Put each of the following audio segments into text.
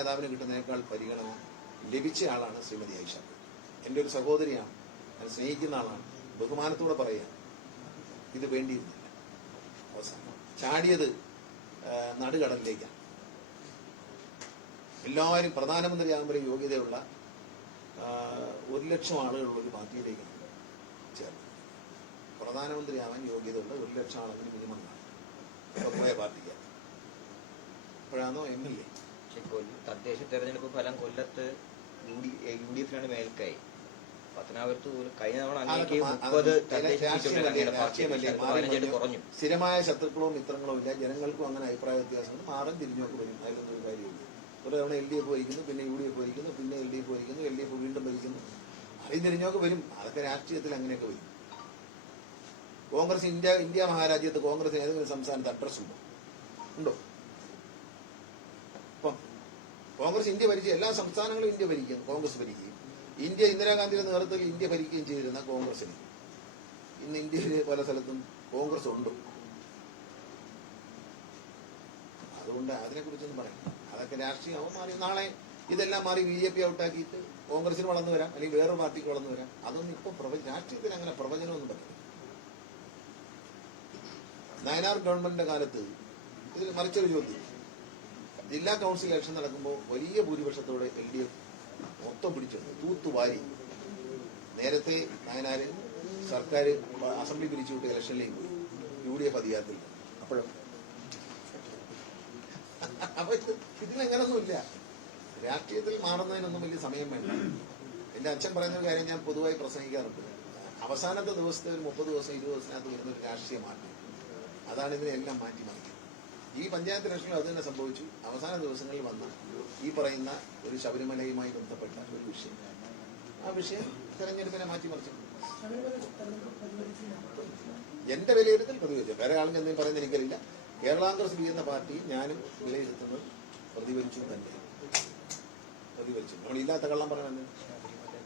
നേതാവിന് കിട്ടുന്നതിനേക്കാൾ പരിഗണന ലഭിച്ച ആളാണ് ശ്രീമതി ആയിഷ. എൻ്റെ ഒരു സഹോദരിയാണ്, ഞാൻ സ്നേഹിക്കുന്ന ആളാണ്, ബഹുമാനത്തോടെ പറയുക ഇത് വേണ്ടിയിരുന്നില്ല. അവസാനം ചാടിയത് നടുകടലിലേക്കാണ്. എല്ലാവരും പ്രധാനമന്ത്രിയാകുമ്പോൾ യോഗ്യതയുള്ള 1,00,000 ആളുകളുള്ള ഒരു പാർട്ടിയിലേക്കാണ് ചേർന്നത്. പ്രധാനമന്ത്രിയാവാൻ യോഗ്യതയുള്ള 1,00,000 ആളുകൾ മിനിമം പോയ പാർട്ടിക്ക്. അപ്പോഴാണോ MLA തദ്ദേശ തെരഞ്ഞെടുപ്പ് ഫലം കൊല്ലത്ത് UDF മേൽക്കായി. പത്തനാപുരത്ത് പോലും കഴിഞ്ഞ തവണ കുറഞ്ഞു. സ്ഥിരമായ ശത്രുക്കളോ മിത്രങ്ങളോ ഇല്ല. ജനങ്ങൾക്കും അങ്ങനെ അഭിപ്രായ വ്യത്യാസമുണ്ട്. മാറും തിരിഞ്ഞൊക്കെ വരും. അതിലൊന്നും ഒരു കാര്യമില്ല. ഒരു തവണ LDF ഭരിക്കുന്നു, പിന്നെ UDF ഭരിക്കുന്നു, പിന്നെ LDF ഭരിക്കുന്നു, LDF വീണ്ടും ഭരിക്കുന്നു. അറിയും തിരിഞ്ഞൊക്കെ വരും. അതൊക്കെ രാഷ്ട്രീയത്തിൽ അങ്ങനെയൊക്കെ വരും. കോൺഗ്രസ് ഇന്ത്യ മഹാരാജ്യത്ത് കോൺഗ്രസിന് ഏതെങ്കിലും സംസ്ഥാനത്ത് അഡ്രസ് ഉണ്ടോ? ഇപ്പം കോൺഗ്രസ് ഇന്ത്യ ഭരിച്ച എല്ലാ സംസ്ഥാനങ്ങളും ഇന്ത്യ ഭരിക്കും, കോൺഗ്രസ് ഭരിക്കുകയും ഇന്ത്യ ഇന്ദിരാഗാന്ധിയുടെ നേതൃത്വത്തിൽ ഇന്ത്യ ഭരിക്കുകയും ചെയ്തിരുന്ന കോൺഗ്രസിന് ഇന്ന് ഇന്ത്യയിലെ പല സ്ഥലത്തും കോൺഗ്രസ് ഉണ്ട്. അതുകൊണ്ട് അതിനെക്കുറിച്ചൊന്നും പറയാം. അതൊക്കെ രാഷ്ട്രീയമാവും. മാറി നാളെ ഇതെല്ലാം മാറി BJP ഔട്ടാക്കിയിട്ട് കോൺഗ്രസിന് വളർന്നു വരാം, അല്ലെങ്കിൽ വേറൊരു പാർട്ടിക്ക് വളർന്നു വരാം. അതൊന്നും ഇപ്പൊ രാഷ്ട്രീയത്തിൽ അങ്ങനെ പ്രവചനമൊന്നും പറ്റില്ല. നയനാർ ഗവൺമെന്റിന്റെ കാലത്ത് ഇതിൽ മറിച്ചൊരു ചോദ്യം, ജില്ലാ കൗൺസിൽ ഇലക്ഷൻ നടക്കുമ്പോൾ വലിയ ഭൂരിപക്ഷത്തോടെ LDF മൊത്തം പിടിച്ചെടുത്തു, തൂത്തുവാരി. നേരത്തെ നയനാര് സർക്കാർ അസംബ്ലി പിരിച്ചുവിട്ട് ഇലക്ഷനിലേക്ക് പോയി, UDF അധികാരത്തിൽ. അപ്പോഴും അപ്പൊ ഇതിലങ്ങനൊന്നുമില്ല. രാഷ്ട്രീയത്തിൽ മാറുന്നതിനൊന്നും വലിയ സമയം വേണ്ട. എന്റെ അച്ഛൻ പറയുന്ന ഒരു കാര്യം ഞാൻ പൊതുവായി പ്രസംഗിക്കാറുണ്ട്. അവസാനത്തെ ദിവസത്തെ ഒരു 30 ദിവസം 20 ദിവസത്തിനകത്ത് വരുന്ന ഒരു രാഷ്ട്രീയ മാറ്റം, അതാണ് ഇതിനെല്ലാം മാറ്റിമറിക്കുന്നത്. ഈ പഞ്ചായത്ത് ഇലക്ഷനിൽ അത് തന്നെ സംഭവിച്ചു. അവസാന ദിവസങ്ങളിൽ വന്ന ഈ പറയുന്ന ഒരു ശബരിമലയുമായി ബന്ധപ്പെട്ട ഒരു വിഷയം, ആ വിഷയം തെരഞ്ഞെടുപ്പിനെ മാറ്റിമറിച്ചു. എന്റെ വിലയിരുത്തൽ പ്രതിഫലിച്ചു. വേറെ ആളും എന്തെങ്കിലും പറയുന്ന എനിക്കറിയില്ല. കേരള കോൺഗ്രസ് എന്ന പാർട്ടി ഞാനും വിലയിരുത്തുന്നത് പ്രതിഫലിച്ചു തന്നെ. പ്രതിഫലിച്ചു. നമ്മളില്ലാത്ത കള്ളം പറയുന്നത്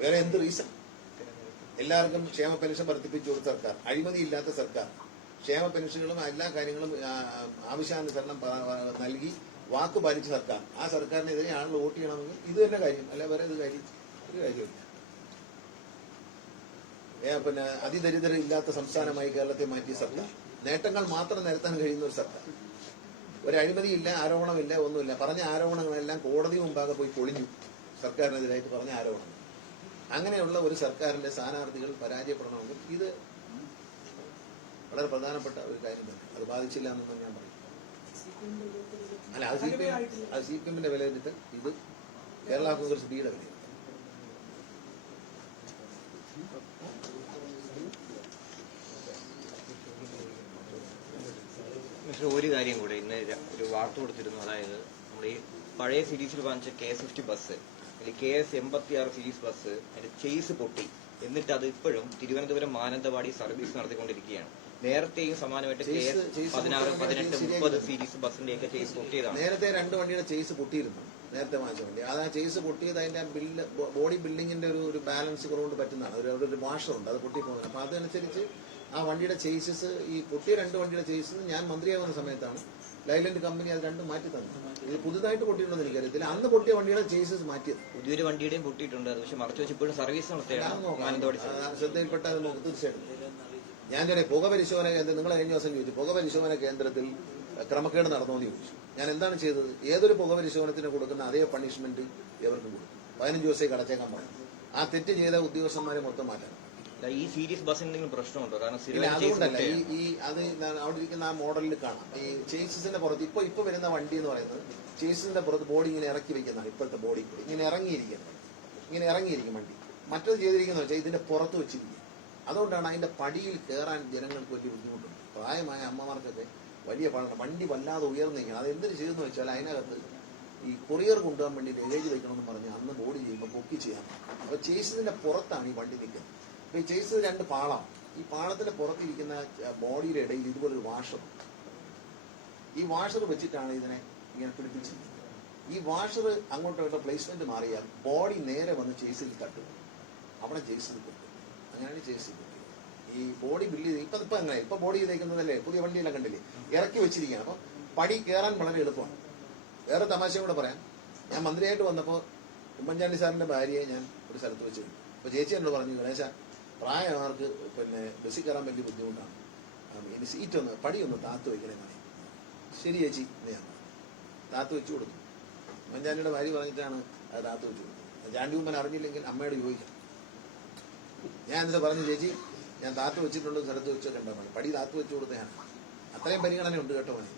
വേറെ എന്ത് റീസൺ? എല്ലാവർക്കും ക്ഷേമ പെൻഷൻ വർദ്ധിപ്പിച്ചു കൊടുത്ത സർക്കാർ, അഴിമതിയില്ലാത്ത സർക്കാർ, ക്ഷേമ പെൻഷനുകളും എല്ലാ കാര്യങ്ങളും ആവശ്യാനുസരണം നൽകി വാക്ക് പാലിച്ച സർക്കാർ. ആ സർക്കാരിനെതിരെ ആളുകൾ വോട്ട് ചെയ്യണമെങ്കിൽ ഇത് തന്നെ കാര്യം, അല്ല വേറെ ഒരു കാര്യമില്ല. പിന്നെ അതിദരിദ്രരില്ലാത്ത സംസ്ഥാനമായി കേരളത്തെ മാറ്റിയ സർക്കാർ, നേട്ടങ്ങൾ മാത്രം നിരത്താൻ കഴിയുന്ന ഒരു സർക്കാർ, ഒരു അഴിമതിയില്ല, ആരോപണമില്ല, ഒന്നുമില്ല. പറഞ്ഞ ആരോപണങ്ങളെല്ലാം കോടതി മുമ്പാകെ പോയി പൊളിഞ്ഞു. സർക്കാരിനെതിരായിട്ട് പറഞ്ഞ ആരോപണം. അങ്ങനെയുള്ള ഒരു സർക്കാരിന്റെ സ്ഥാനാർത്ഥികൾ പരാജയപ്പെടണമെങ്കിൽ ഇത് വളരെ പ്രധാനപ്പെട്ട ഒരു കാര്യം തന്നെ. അത് ബാധിച്ചില്ല എന്നൊന്നും ഞാൻ പറയും. അല്ല, അത് CPM-ന്റെ വിലയിരുത്തൽ, ഇത് കേരള കോൺഗ്രസ് ബിയുടെ വിലയിരുത്തൽ. ഒരു കാര്യം കൂടെ ഇന്ന് ഒരു വാർത്ത കൊടുത്തിരുന്നു. അതായത് നമ്മുടെ ഈ പഴയ സീരീസിൽ വാങ്ങിച്ച KS50 ബസ്, അല്ലെങ്കിൽ KS86 സീരീസ് ബസ്, അതിന്റെ ചേസ് പൊട്ടി. എന്നിട്ട് അത് ഇപ്പോഴും തിരുവനന്തപുരം മാനന്തവാടി സർവീസ് നടത്തിക്കൊണ്ടിരിക്കുകയാണ്. നേരത്തെയും സമാനമായിട്ട് KS16, 18, 30 സീരീസ് ബസിന്റെയൊക്കെ ചേസ് പൊട്ടിയതാണ്. നേരത്തെ 2 വണ്ടിയുടെ ചേസ് പൊട്ടിയിരുന്നു. നേരത്തെ വാങ്ങിച്ച വണ്ടി അത് ആ ചേസ് പൊട്ടിയത് അതിന്റെ ബോഡി ബിൽഡിങ്ങിന്റെ ഒരു ബാലൻസ് കുറവുകൊണ്ട് പറ്റുന്നതാണ്. ഒരു വാഷറുണ്ട്, അത് പൊട്ടിപ്പോകുന്നത്. അപ്പൊ അതനുസരിച്ച് ആ വണ്ടിയുടെ ചേസസ്, ഈ പൊട്ടിയ 2 വണ്ടിയുടെ ചേസസ് ഞാൻ മന്ത്രിയാകുന്ന സമയത്താണ് ലൈലൻഡ് കമ്പനി അത് രണ്ടും മാറ്റി തന്നു. ഇത് പുതുതായിട്ട് പൊട്ടിയിട്ടുണ്ടെന്ന് എനിക്കറിയത്തില്ല. അന്ന് പൊട്ടിയ വണ്ടിയുടെ ചേസസ് മാറ്റിയത്. പുതിയൊരു വണ്ടിയുടെയും പൊട്ടിയിട്ടുണ്ട്. അത് പക്ഷെ മറച്ചു വെച്ച് ഇപ്പോഴും സർവീസ് ശ്രദ്ധയിൽപ്പെട്ട അത് നോക്കും തീർച്ചയായിട്ടും. ഞാൻ ചോദിച്ചു, പുക പരിശോധന കേന്ദ്രം, നിങ്ങൾ കഴിഞ്ഞ ദിവസം ചോദിച്ചു പുക പരിശോധന കേന്ദ്രത്തിൽ ക്രമക്കേട് നടന്നോന്ന് ചോദിച്ചു. ഞാൻ എന്താണ് ചെയ്തത്? ഏതൊരു പുക പരിശോധനത്തിന് കൊടുക്കുന്ന അതേ പണിഷ്മെന്റ് ഇവർക്ക് കൊടുക്കും. 15 ദിവസത്തേക്ക് അടച്ചേക്കാൻ പറഞ്ഞു. ആ തെറ്റ് ചെയ്ത ഉദ്യോഗസ്ഥന്മാരെ മൊത്തം മാറ്റണം. ഈ സീരീസ് ബസ് എന്തെങ്കിലും പ്രശ്നമുണ്ടോ? കാരണം അതുകൊണ്ടല്ല, അത് അവിടെ ഇരിക്കുന്ന ആ മോഡലിൽ കാണാം. ഈ ചേസിന്റെ പുറത്ത് ഇപ്പൊ വരുന്ന വണ്ടി എന്ന് പറയുന്നത് ചേസിന്റെ പുറത്ത് ബോഡി ഇങ്ങനെ ഇറക്കി വെക്കുന്നതാണ്. ഇപ്പോഴത്തെ ബോഡി ഇങ്ങനെ ഇറങ്ങിയിരിക്കും വണ്ടി. മറ്റത് ചെയ്തിരിക്കുന്ന വെച്ചാൽ ഇതിന്റെ പുറത്ത് വെച്ചിരിക്കും. അതുകൊണ്ടാണ് അതിന്റെ പടിയിൽ കയറാൻ ജനങ്ങൾക്ക് വലിയ ബുദ്ധിമുട്ടുണ്ട്. പ്രായമായ അമ്മമാർക്കൊക്കെ വലിയ പാടാണ്. വണ്ടി വല്ലാതെ ഉയർന്നിരിക്കണം. അത് എന്തിനു ചെയ്തെന്ന് വെച്ചാൽ അതിനകത്ത് ഈ കൊറിയർ കൊണ്ടുപോകാൻ വേണ്ടി ലഗേജ് വെക്കണമെന്ന് പറഞ്ഞ് അന്ന് ബോഡി ചെയ്യുമ്പോൾ പൊക്കി ചെയ്യാം. അപ്പൊ ചേസിന്റെ പുറത്താണ് ഈ വണ്ടി നിൽക്കുന്നത്. അപ്പൊ ഈ ചേസ് 2 പാളമാണ്. ഈ പാളത്തിന്റെ പുറത്തിരിക്കുന്ന ബോഡിയുടെ ഇടയിൽ ഇതുപോലൊരു വാഷറുണ്ട്. ഈ വാഷർ വെച്ചിട്ടാണ് ഇതിനെ ഇങ്ങനെ പിടിപ്പിച്ചത്. ഈ വാഷർ അങ്ങോട്ടോട്ട് പ്ലേസ്മെന്റ് മാറിയാൽ ബോഡി നേരെ വന്ന് ചേസിൽ തട്ടും. അവിടെ ചേസിൽ കിട്ടും. അങ്ങനെയാണ് ചേസിൽ കിട്ടുന്നത്. ഈ ബോഡി ബില്ല് ചെയ്ത് ഇപ്പൊ അങ്ങനെ ഇപ്പൊ ബോഡി ചെയ്തേക്കുന്നതല്ലേ, പുതിയ വണ്ടിയെല്ലാം കണ്ടില്ലേ, ഇറക്കി വെച്ചിരിക്കുകയാണ്. അപ്പൊ പടി കയറാൻ വളരെ എളുപ്പമാണ്. വേറെ തമാശ കൂടെ പറയാം. ഞാൻ മന്ത്രിയായിട്ട് വന്നപ്പോൾ ഉമ്മൻചാണ്ടി സാറിന്റെ ഭാര്യയെ ഞാൻ ഒരു സ്ഥലത്ത് വെച്ച് കണ്ടു. അപ്പോൾ ചേച്ചി എന്നോട് പറഞ്ഞു, ഗണേശ പ്രായമാർക്ക് പിന്നെ ബസ്സിൽ കയറാൻ വലിയ ബുദ്ധിമുട്ടാണ്, ഇനി സീറ്റൊന്ന് പടിയൊന്ന് താത്ത് വയ്ക്കണേ മതി. ശരി ചേച്ചി എന്ന് ഞാൻ താത്ത് വെച്ചു കൊടുത്തു. ഉമ്മൻചാണ്ടിയുടെ ഭാര്യ പറഞ്ഞിട്ടാണ് അത് താത്ത് വെച്ചു കൊടുത്തത്. ചാണ്ടി ഉമ്മൻ അറിഞ്ഞില്ലെങ്കിൽ അമ്മയോട് ചോദിക്കാം. ഞാൻ എന്നിട്ട് പറഞ്ഞു, ചേച്ചി ഞാൻ താത്ത് വെച്ചിട്ടുണ്ട്, സ്ഥലത്ത് വെച്ചിട്ടുണ്ടോ മതി, പടി താത്ത് വെച്ചു കൊടുത്തതാണ്. അത്രയും പരിഗണന ഉണ്ട് കേട്ടോ മതി.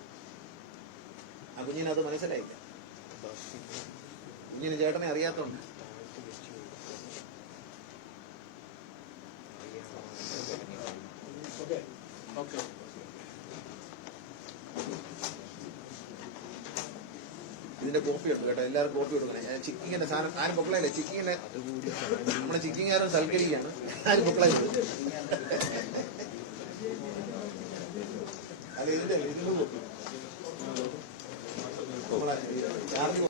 ആ കുഞ്ഞിന് അത് മനസ്സിലായില്ല. കുഞ്ഞിന് ചേട്ടനെ അറിയാത്തോണ്ട്. ഇതിന്റെ കോപ്പി ഉണ്ട് കേട്ടോ, എല്ലാവരും കോപ്പി കൊടുക്കണേ. ചിക്കിങ്ങിന്റെ സാധനം ആരും പൊക്കളയില്ല. ചിക്കിങ്ങിന്റെ നമ്മളെ ചിക്കിങ്ങാരും സൽക്കരിക്കുകയാണ്. ആരും പൊക്കളയില്ല. അല്ല ഇതിന്റെ കോപ്പി നമ്മളെ